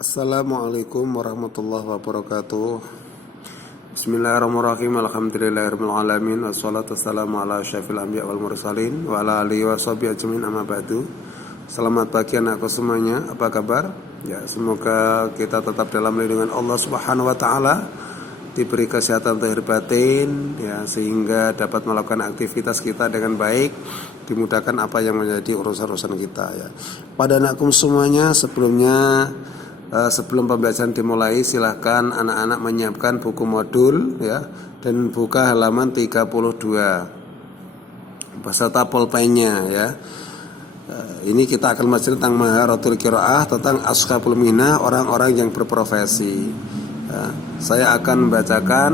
Assalamualaikum warahmatullahi wabarakatuh. Bismillahirrahmanirrahim. Alhamdulillahirabbil alamin. Wassalatu wassalamu ala asyrafil anbiya wal mursalin wa ala alihi washabihi ajmain amma ba'du. Selamat pagi anakku semuanya. Apa kabar? Ya, semoga kita tetap dalam lindungan Allah Subhanahu wa taala, diberi kesehatan zahir batin ya, sehingga dapat melakukan aktivitas kita dengan baik, dimudahkan apa yang menjadi urusan-urusan kita ya. Pada anakku semuanya, sebelum pembelajaran dimulai, silahkan anak-anak menyiapkan buku modul ya, dan buka halaman 32 beserta pulpennya ya. Ini kita akan belajar tentang maharatul qiraah, tentang ashabul mihnah, orang-orang yang berprofesi ya. Saya akan membacakan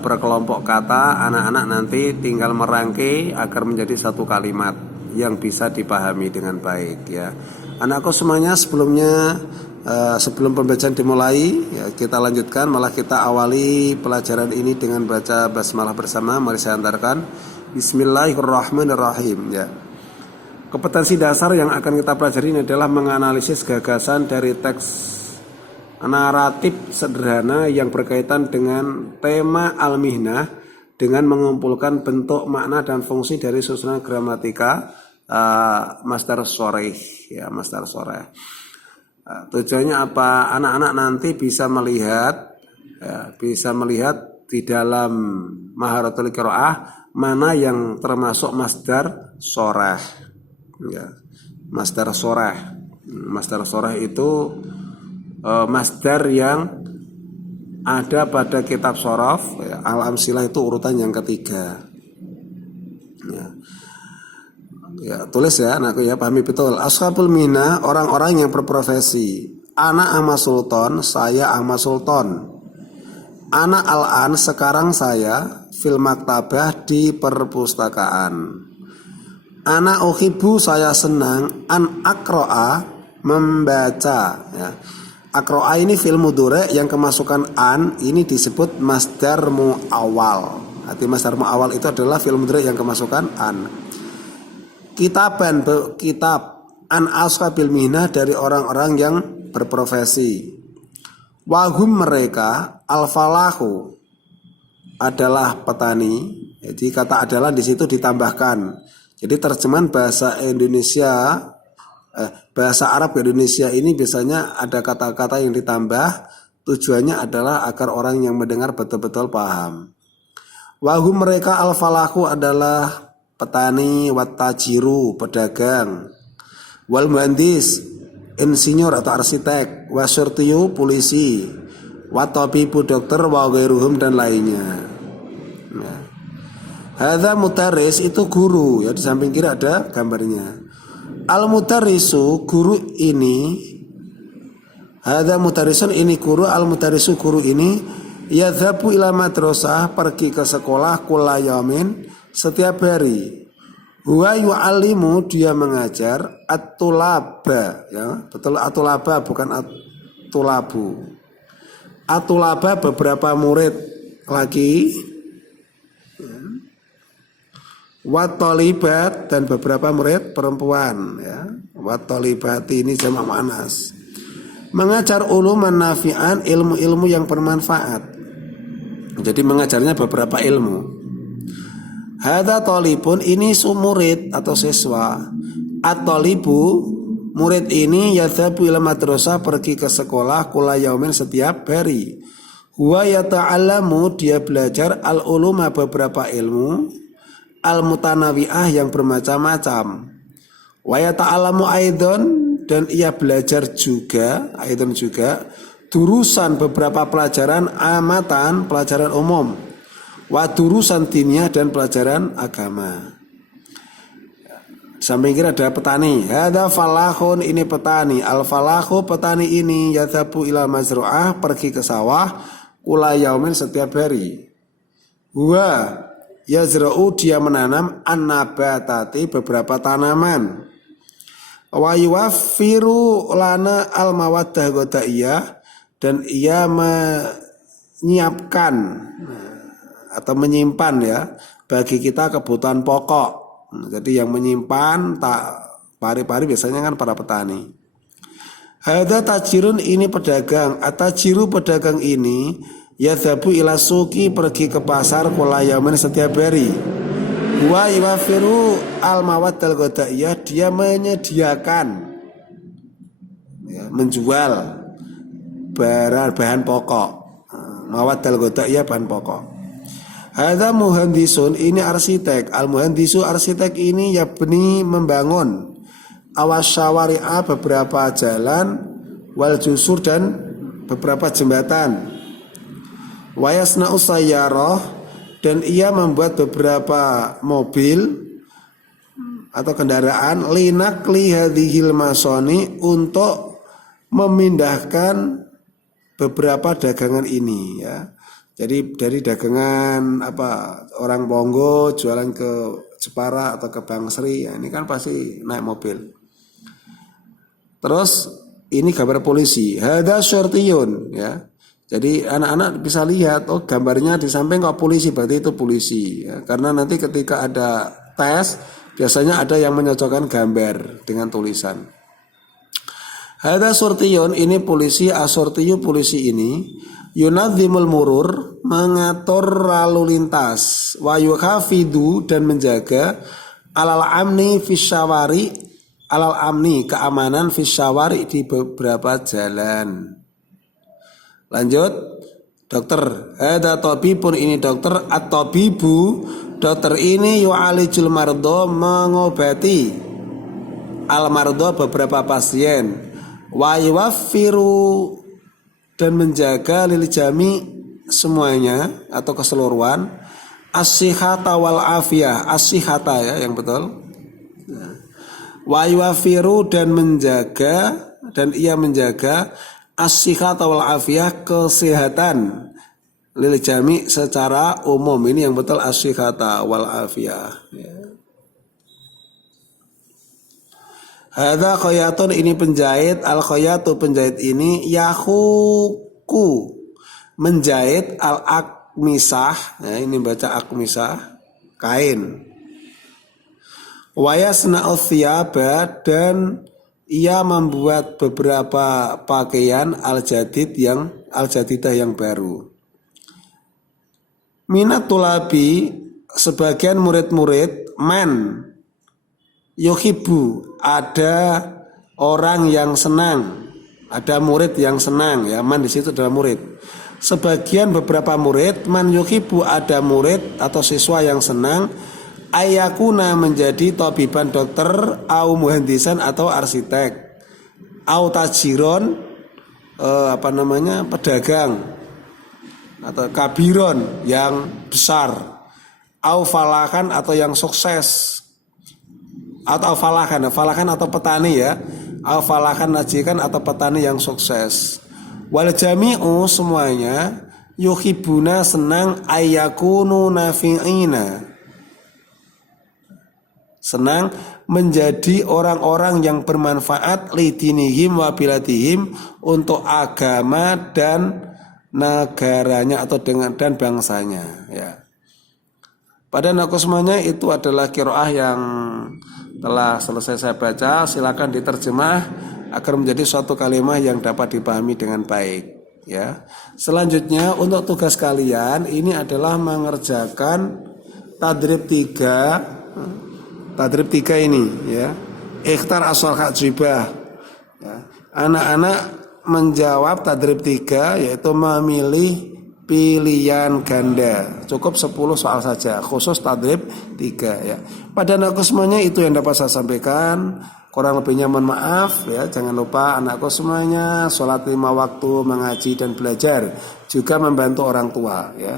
per kelompok kata, anak-anak nanti tinggal merangkai agar menjadi satu kalimat yang bisa dipahami dengan baik ya. Anakku semuanya, sebelum pembacaan dimulai ya, kita lanjutkan, malah kita awali pelajaran ini dengan baca basmalah bersama. Mari saya antarkan. Bismillahirrahmanirrahim ya. Kompetensi dasar yang akan kita pelajari ini adalah menganalisis gagasan dari teks naratif sederhana yang berkaitan dengan tema al-mihnah dengan mengumpulkan bentuk, makna, dan fungsi dari susunan gramatika masdar shorih ya, masdar shorih. Tujuannya apa? Anak-anak nanti bisa melihat di dalam maharatul qiraah mana yang termasuk masdar shorih ya. Masdar shorih. Masdar shorih itu masdar yang ada pada kitab shorof ya. Al-Amsilah itu urutan yang ketiga ya. Ya, tulis ya anakku ya, pahami betul. Ashabul mihnah, orang-orang yang berprofesi. Ana Ahmad Sultan, saya Ahmad Sultan. Ana al-an, sekarang saya fil maktabah, di perpustakaan. Ana uhibbu, saya senang, an akro'a, membaca ya. Akro'a ini fil mudhari yang kemasukan an, ini disebut masdar muawwal. Arti masdar muawwal itu adalah fil mudhari yang kemasukan an. Kitaban, kitab, an ashabil mihnah, dari orang-orang yang berprofesi. Wahum, mereka, al-falahu, adalah petani. Jadi kata adalah di situ ditambahkan. Jadi terjemahan bahasa Indonesia, bahasa Arab Indonesia ini biasanya ada kata-kata yang ditambah. Tujuannya adalah agar orang yang mendengar betul-betul paham. Wahum, mereka, al-falahu, adalah petani, watajiru, pedagang, wal muhandis, insinyur atau arsitek, wasyurtiyu, polisi, watabibu, dokter, wa ghairuhum, dan lainnya ya. Hadza mutarris, itu guru ya, di samping kiri ada gambarnya. Al mutarrisu, guru ini. Hadza mutarrisun, ini guru. Al mutarrisu, guru ini. Yadhabu ila madrasah, pergi ke sekolah, kulla yaumin, setiap hari. Huwa yu'allimu, dia mengajar, at-tulaba ya, betul, at-tulaba bukan at-tulabu. At-tulaba, beberapa murid laki ya. Wat-tolibat, dan beberapa murid perempuan ya. Wat-tolibati ini jamak muannas. Mengajar uluman nafi'an, ilmu-ilmu yang bermanfaat. Jadi mengajarnya beberapa ilmu. Hadza talibun, ini murid atau siswa. At-talibu, murid ini, yadhabu ila madrasah, pergi ke sekolah, kulla yaumin, setiap hari. Huwa yata'allamu, dia belajar, al-uluma, beberapa ilmu, al-mutanawi'ah, yang bermacam-macam. Wa yata'allamu aidon, dan ia belajar juga, aidon juga, durusan, beberapa pelajaran, amatan, pelajaran umum, wa durusan diniyah, dan pelajaran agama. Samping kiri ada petani. Hadza falahun, ini petani. Al falahu, petani ini, yadhabu ila mazru'ah, pergi ke sawah, kulla yaumin, setiap hari. Huwa yazra'u, dia menanam, an-nabatati, beberapa tanaman. Wa yuwaffiru lana al mawaddah ghadaiyah, dan ia menyiapkan atau menyimpan ya bagi kita kebutuhan pokok. Jadi yang menyimpan tak pari-pari biasanya kan para petani. Hadza tajirun, ini pedagang. Atajiru, pedagang ini yadhabu ila suki, pergi ke pasar kula yaumin, setiap hari. Wa yuwafiru al mawad al ghadaiyah, dia menyediakan, ya, menjual bahan pokok. Mawad al ghadaiyah, bahan pokok. Hadza muhandisun, ini arsitek. Al muhandisu, arsitek ini yabni, membangun. Awas syawari'a, beberapa jalan. Wal jusur, dan beberapa jembatan. Wayasna'u sayyarah, dan ia membuat beberapa mobil atau kendaraan. Linakli hadhil masoni, untuk memindahkan beberapa dagangan ini, ya. Jadi dari dagangan orang Pongo jualan ke Jepara atau ke Bangsri, ya, ini kan pasti naik mobil. Terus ini gambar polisi. Hadza syartiyun, ya. Jadi anak-anak bisa lihat, oh gambarnya di samping kok polisi, berarti itu polisi, ya. Karena nanti ketika ada tes biasanya ada yang menyocokkan gambar dengan tulisan. Hadza syartiyun, ini polisi. Asyartiyu, polisi ini yunadzimul murur, mengatur lalu lintas. Wa yuhafidu, dan menjaga alal amni fisyawari, alal amni, keamanan fisyawari, di beberapa jalan. Lanjut, dokter. Hadza tabibun, ini dokter. At-tabibu, dokter ini yu'alijul mardo, mengobati al mardo, beberapa pasien. Wa yuwaffiru, dan menjaga lil jami, semuanya atau keseluruhan. As-sihhata wal afiyah, as-sihhata, ya, yang betul. Wa yuwaffiru, dan menjaga, dan ia menjaga as-sihhata wal afiyah, kesehatan lil jami, secara umum. Ini yang betul, as-sihhata wal afiyah, ya. Hadza khayatun, ini penjahit. Al khayatu, penjahit ini yahuku, menjahit al akmisah, ya, ini baca akmisah, kain. Wa yasna'u thiyaba, dan ia membuat beberapa pakaian al jadidah, yang baru. Minat tulabi, sebagian murid-murid, man yuhibbu, ada orang yang senang, ada murid yang senang, ya. Man di situ adalah murid. Sebagian beberapa murid, man yuhibbu, ada murid atau siswa yang senang, ayakuna, menjadi tabiban, dokter, au muhandisan, atau arsitek, au tajiron, pedagang, atau kabiron, yang besar, au falakan, atau yang sukses, atau falakan atau petani, ya. Au falakan, najikan, atau petani yang sukses. Wal jami'u, semuanya, yuhibuna, senang, ayyakunu nafi'ina, senang menjadi orang-orang yang bermanfaat, lidinihim wa biladihim, untuk agama dan negaranya atau dan bangsanya, ya. Pada nakosmanya itu adalah qiraah yang telah selesai saya baca. Silakan diterjemah agar menjadi suatu kalimat yang dapat dipahami dengan baik, ya. Selanjutnya untuk tugas kalian ini adalah mengerjakan tadrib 3. Tadrib 3 ini, ya. Ikhtar asal ajibah, ya. Anak-anak menjawab tadrib 3, yaitu memilih pilihan ganda. Cukup 10 soal saja, khusus tadrib 3, ya. Pada anakku semuanya itu yang dapat saya sampaikan. Kurang lebihnya mohon maaf, ya. Jangan lupa anakku semuanya sholat 5 waktu, mengaji dan belajar, juga membantu orang tua, ya.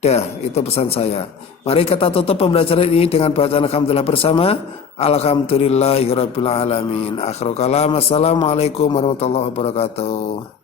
Dah, itu pesan saya. Mari kita tutup pembelajaran ini dengan bacaan alhamdulillah bersama. Alhamdulillahirabbil alamin. Akhirul kalam. Assalamualaikum warahmatullahi wabarakatuh.